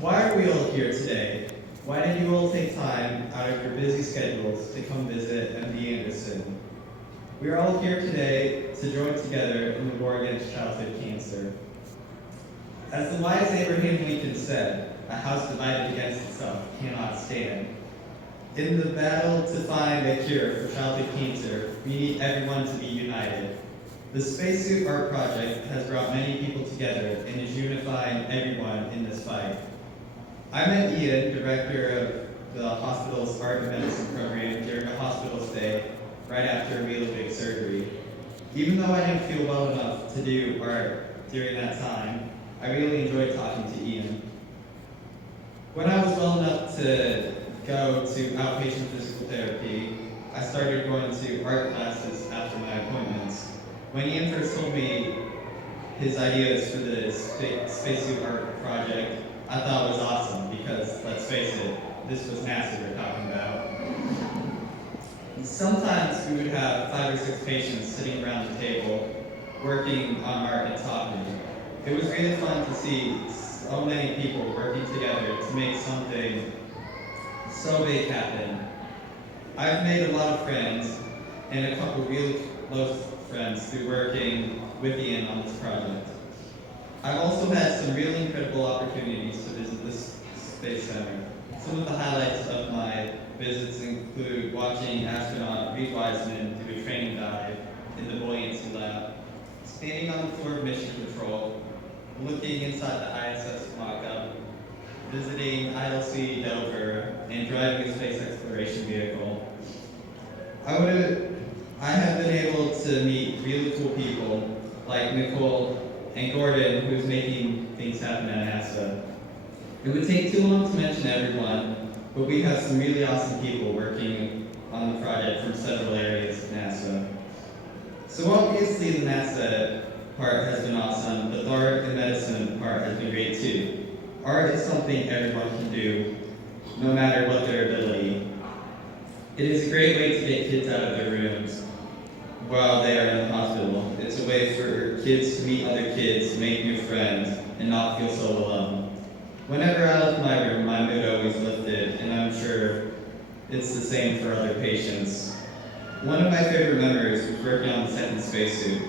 Why are we all here today? Why did you all take time out of your busy schedules to come visit MD Anderson? We are all here today to join together in the war against childhood cancer. As the wise Abraham Lincoln said, a house divided against itself cannot stand. In the battle to find a cure for childhood cancer, we need everyone to be united. The Spacesuit Art Project has brought many people together and is unifying everyone in this fight. I met Ian, director of the hospital's art and medicine program, during a hospital stay right after a really big surgery. Even though I didn't feel well enough to do art during that time, I really enjoyed talking to Ian. When I was well enough to go to outpatient physical therapy, I started going to art classes after my appointments. When Ian first told me his ideas for the Spacesuit Art Project, I thought it was awesome because, let's face it, this was NASA we're talking about. Sometimes we would have 5 or 6 patients sitting around the table, working on art and talking. It was really fun to see so many people working together to make something so big happen. I've made a lot of friends and a couple really close friends through working with Ian on this project. I've also had some really incredible opportunities to visit this Space Center. Some of the highlights of my visits include watching astronaut Reid Wiseman do a training dive in the buoyancy lab, standing on the floor of mission control, looking inside the ISS mock-up, visiting ILC Dover, and driving a space exploration vehicle. I have been able to meet really cool people like Nicole and Gordon, who's making things happen at NASA. It would take too long to mention everyone, but we have some really awesome people working on the project from several areas of NASA. So obviously the NASA part has been awesome, but the art and medicine part has been great too. Art is something everyone can do, no matter what their ability. It is a great way to get kids out of their rooms while they are in the hospital. It's a way for kids to meet other kids, make new friends, and not feel so alone. Whenever I left my room, my mood always lifted, and I'm sure it's the same for other patients. One of my favorite memories was working on the second spacesuit.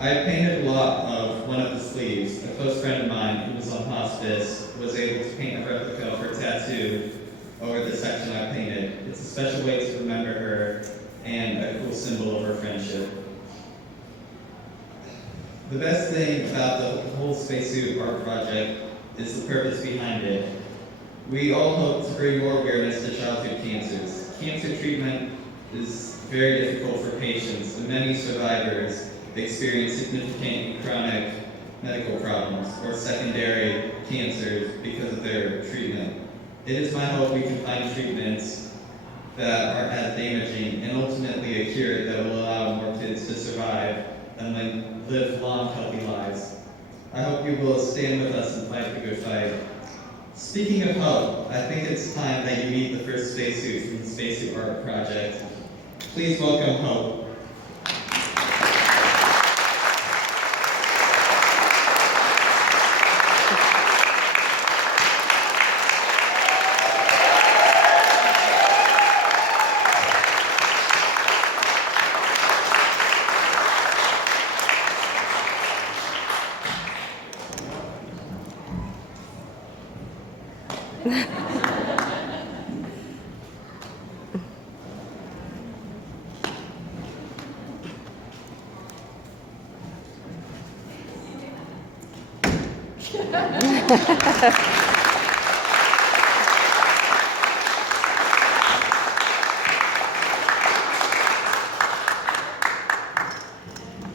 I had painted a lot of one of the sleeves. A close friend of mine who was on hospice was able to paint a replica of her tattoo over the section I painted. It's a special way to remember her and a cool symbol of her friendship. The best thing about the whole Spacesuit Art Project is the purpose behind it. We all hope to bring more awareness to childhood cancers. Cancer treatment is very difficult for patients, and many survivors experience significant chronic medical problems or secondary cancers because of their treatment. It is my hope we can find treatments that aren't as damaging and ultimately a cure that will allow more kids to survive and live long, healthy lives. I hope you will stand with us and fight the good fight. Speaking of hope, I think it's time that you meet the first spacesuit from the Spacesuit Art Project. Please welcome Hope.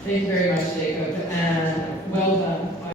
Thank you very much, Jacob, and well done.